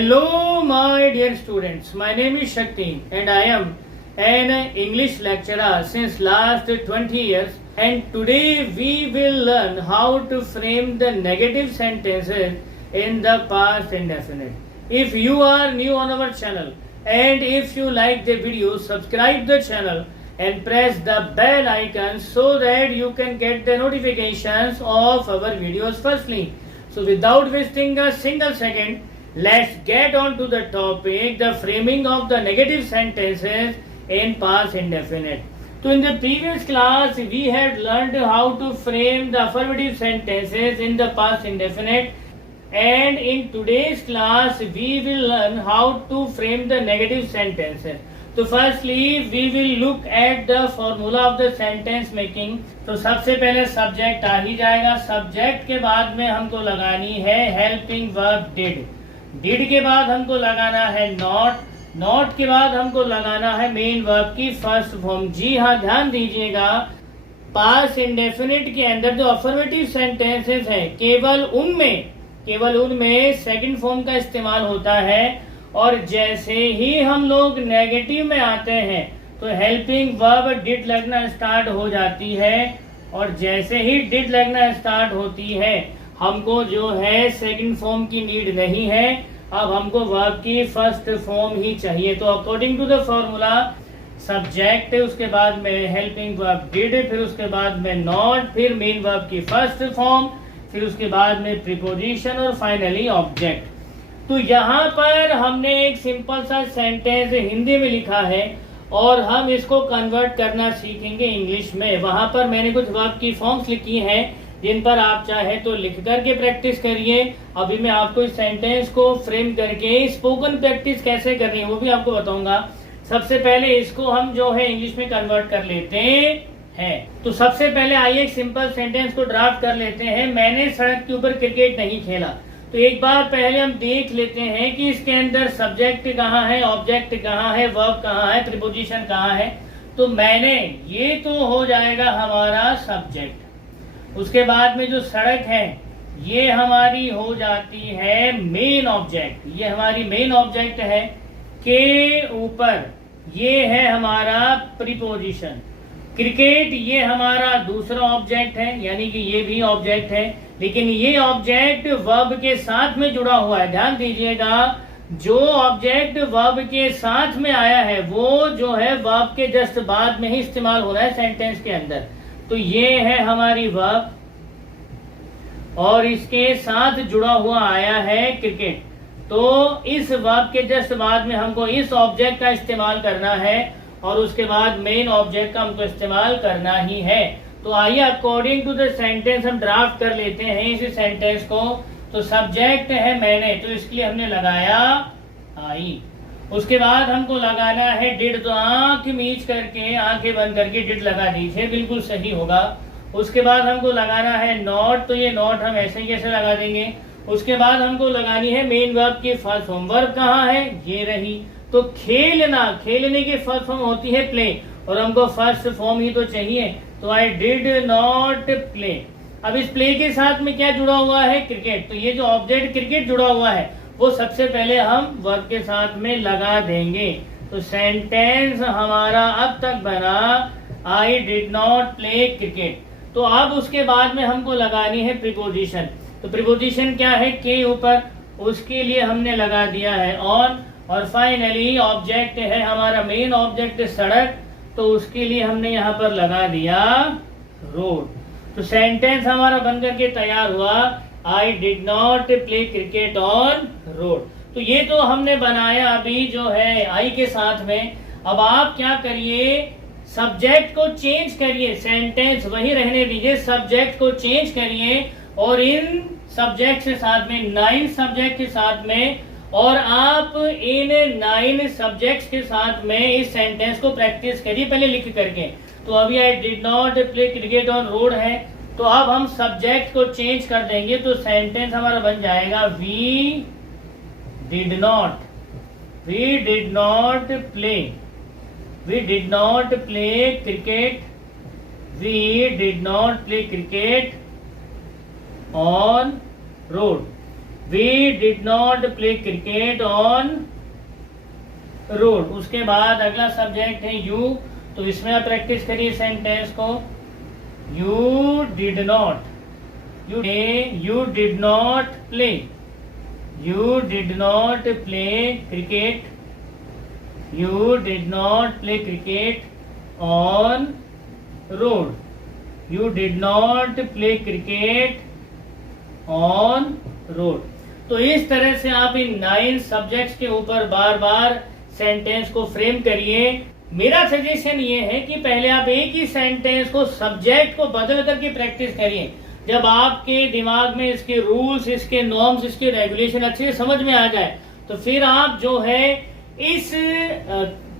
Hello, my dear students. My name is Shakti, and I am an English lecturer since last 20 years. And today we will learn how to frame the negative sentences in the past indefinite. If you are new on our channel and if you like the video, subscribe the channel and press the bell icon so that you can get the notifications of our videos firstly. So without wasting a single second, let's get on to the topic, the framing of the negative sentences in past indefinite. So in the previous class, we had learned how to frame the affirmative sentences in the past indefinite, and in today's class, we will learn how to frame the negative sentences. तो firstly we will look at the formula of the sentence making. तो सबसे पहले subject आ ही जाएगा. Subject के बाद में हमको लगानी है हेल्पिंग वर्ब डिड. डिड के बाद हमको लगाना है नॉट. नॉट के बाद हमको लगाना है मेन वर्ब की फर्स्ट फॉर्म. जी हाँ, ध्यान दीजिएगा, पास्ट इंडेफिनिट के अंदर जो अफर्मेटिव सेंटेंसेस हैं केवल उनमें सेकंड फॉर्म का इस्तेमाल होता है. और जैसे ही हम लोग नेगेटिव में आते हैं तो हेल्पिंग वर्ब डिड लगना स्टार्ट हो जाती है. और जैसे ही डिड लगना स्टार्ट होती है, हमको जो है सेकंड फॉर्म की नीड नहीं है. अब हमको वर्ब की फर्स्ट फॉर्म ही चाहिए. तो according to the formula, subject, उसके बाद में हेल्पिंग वर्ब डिड, फिर उसके बाद में नॉट, फिर मेन वर्ब की फर्स्ट फॉर्म, फिर उसके बाद में प्रीपोजिशन और फाइनली ऑब्जेक्ट. तो यहाँ पर हमने एक सिंपल सा सेंटेंस हिंदी में लिखा है और हम इसको कन्वर्ट करना सीखेंगे इंग्लिश में. वहां पर मैंने कुछ वर्ब की फॉर्म्स लिखी हैं जिन पर आप चाहे तो लिख करके प्रैक्टिस करिए. अभी मैं आपको इस सेंटेंस को फ्रेम करके स्पोकन प्रैक्टिस कैसे करनी है वो भी आपको बताऊंगा. सबसे पहले इसको हम जो है इंग्लिश में कन्वर्ट कर लेते हैं. तो सबसे पहले आइए एक सिंपल सेंटेंस को ड्राफ्ट कर लेते हैं. मैंने सड़क के ऊपर क्रिकेट नहीं खेला. तो एक बार पहले हम देख लेते हैं कि इसके अंदर सब्जेक्ट कहाँ है, ऑब्जेक्ट कहाँ है, वर्ब कहाँ है, प्रीपोजिशन कहाँ है. तो मैंने, ये तो हो जाएगा हमारा सब्जेक्ट. उसके बाद में जो सड़क है ये हमारी हो जाती है मेन ऑब्जेक्ट. ये हमारी मेन ऑब्जेक्ट है. के ऊपर ये है हमारा प्रीपोजिशन. क्रिकेट ये हमारा दूसरा ऑब्जेक्ट है, यानी कि ये भी ऑब्जेक्ट है, लेकिन ये ऑब्जेक्ट वर्ब के साथ में जुड़ा हुआ है. ध्यान दीजिएगा, जो ऑब्जेक्ट वर्ब के साथ में आया है वो जो है वर्ब के जस्ट बाद में ही इस्तेमाल हो रहा है सेंटेंस के अंदर. तो ये है हमारी वर्ब और इसके साथ जुड़ा हुआ आया है क्रिकेट. तो इस वर्ब के जस्ट बाद में हमको इस ऑब्जेक्ट का इस्तेमाल करना है और उसके बाद मेन ऑब्जेक्ट का हमको इस्तेमाल करना ही है. तो आइए अकॉर्डिंग टू द सेंटेंस हम ड्राफ्ट कर लेते हैं इस सेंटेंस को. तो सब्जेक्ट है मैंने, तो इसके लिए हमने लगाया आई. उसके बाद हमको लगाना है डिड. तो आंख मीच करके, आंखें बंद करके डिड लगा दीजिए, बिल्कुल सही होगा. उसके बाद हमको लगाना है नॉट. तो ये नॉट हम ऐसे ही ऐसे लगा देंगे. उसके बाद हमको लगानी है मेन वर्ब की फर्स्ट फॉर्म. वर्ब कहाँ है, ये रही. तो खेलना, खेलने की फर्स्ट फॉर्म होती है प्ले, और हमको फर्स्ट फॉर्म ही तो चाहिए. तो आई डिड नॉट प्ले. अब इस प्ले के साथ में क्या जुड़ा हुआ है, क्रिकेट. तो ये जो ऑब्जेक्ट क्रिकेट जुड़ा हुआ है वो सबसे पहले हम वर्ब के साथ में लगा देंगे. तो सेंटेंस हमारा अब तक बना I did not play cricket. तो अब उसके बाद में हमको लगानी है प्रीपोजिशन. तो प्रीपोजिशन क्या है, के ऊपर, उसके लिए हमने लगा दिया है ऑन. और फाइनली ऑब्जेक्ट है हमारा मेन ऑब्जेक्ट सड़क, तो उसके लिए हमने यहाँ पर लगा दिया रोड. तो सेंटेंस हमारा बनकर के तैयार हुआ, I did not play cricket on road. तो ये तो हमने बनाया अभी जो है आई के साथ में. अब आप क्या करिए, सब्जेक्ट को चेंज करिए, सेंटेंस वही रहने दीजिए, सब्जेक्ट को चेंज करिए और इन सब्जेक्ट के साथ में, 9 सब्जेक्ट के साथ में, और आप इन 9 सब्जेक्ट्स के साथ में इस सेंटेंस को प्रैक्टिस करिए पहले लिख करके. तो अभी I did not play cricket on road है. तो अब हम सब्जेक्ट को चेंज कर देंगे. तो सेंटेंस हमारा बन जाएगा we did not play cricket, we did not play cricket on road. We did not play cricket on road. उसके बाद अगला सब्जेक्ट है यू, तो इसमें आप प्रैक्टिस करिए सेंटेंस को। You did not, you did not play, you did not play cricket, you did not play cricket on road, you did not play cricket on road. तो इस तरह से आप इन 9 सब्जेक्ट्स के ऊपर बार बार सेंटेंस को फ्रेम करिए। मेरा सजेशन ये है कि पहले आप एक ही सेंटेंस को सब्जेक्ट को बदल करके प्रैक्टिस करिए। जब आपके दिमाग में इसके रूल्स, इसके नॉर्म्स, इसके रेगुलेशन अच्छे से समझ में आ जाए, तो फिर आप जो है इस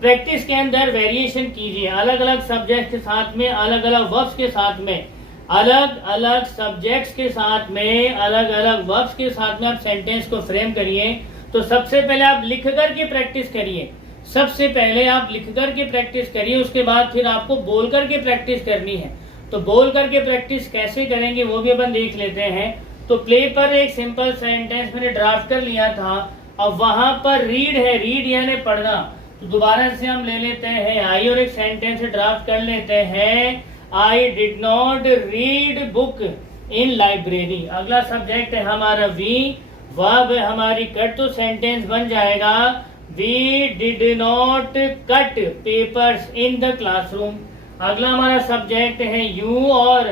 प्रैक्टिस के अंदर वेरिएशन कीजिए। अलग अलग सब्जेक्ट के साथ में, अलग अलग वर्ब्स के साथ में, अलग अलग सब्जेक्ट्स के साथ में, अलग अलग वर्ब्स के साथ में आप सेंटेंस को फ्रेम करिए। तो सबसे पहले आप लिख करके प्रैक्टिस करिए, सबसे पहले आप लिख करके प्रैक्टिस करिए, उसके बाद फिर आपको बोल करके प्रैक्टिस करनी है। तो बोल करके प्रैक्टिस कैसे करेंगे वो भी अपन देख लेते हैं। तो प्ले पर एक सिंपल सेंटेंस मैंने ड्राफ्ट कर लिया था, अब वहां पर रीड है, रीड यानी पढ़ना। तो दोबारा से हम ले लेते हैं आई और एक सेंटेंस ड्राफ्ट कर लेते हैं। I did not read book in library. अगला सब्जेक्ट है हमारा वी, वर्ब है हमारी कट, तो सेंटेंस बन जाएगा we did not cut papers in the classroom. अगला हमारा सब्जेक्ट है यू और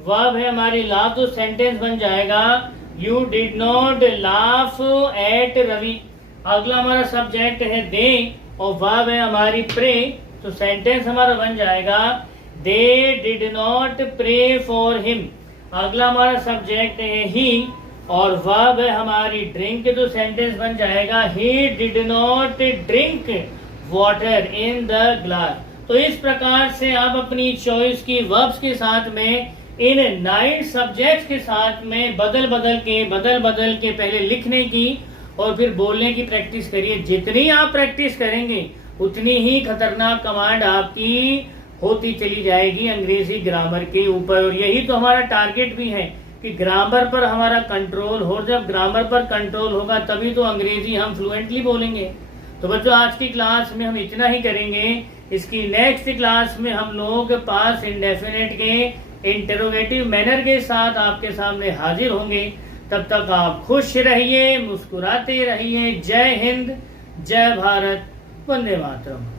वर्ब है हमारी लाफ, तो सेंटेंस बन जाएगा you did not laugh at Ravi. अगला हमारा सब्जेक्ट है दे और वर्ब है हमारी प्रे, तो सेंटेंस हमारा बन जाएगा they did not pray for him. अगला हमारा सब्जेक्ट है ही और वर्ब है हमारी ड्रिंक, तो सेंटेंस बन जाएगा he did not drink water in the glass. तो इस प्रकार से आप अपनी चॉइस की वर्ब्स के साथ में इन 9 सब्जेक्ट्स के साथ में बदल बदल के पहले लिखने की और फिर बोलने की प्रैक्टिस करिए। जितनी आप प्रैक्टिस करेंगे उतनी ही खतरनाक कमांड आपकी होती चली जाएगी अंग्रेजी ग्रामर के ऊपर। और यही तो हमारा टारगेट भी है कि ग्रामर पर हमारा कंट्रोल हो। जब ग्रामर पर कंट्रोल होगा तभी तो अंग्रेजी हम फ्लुएंटली बोलेंगे। तो बच्चों आज की क्लास में हम इतना ही करेंगे। इसकी नेक्स्ट क्लास में हम लोग पास्ट इंडेफिनिट के इंटरोगेटिव मैनर के साथ आपके सामने हाजिर होंगे। तब तक आप खुश रहिए, मुस्कुराते रहिए। जय हिंद, जय भारत, वंदे मातरम।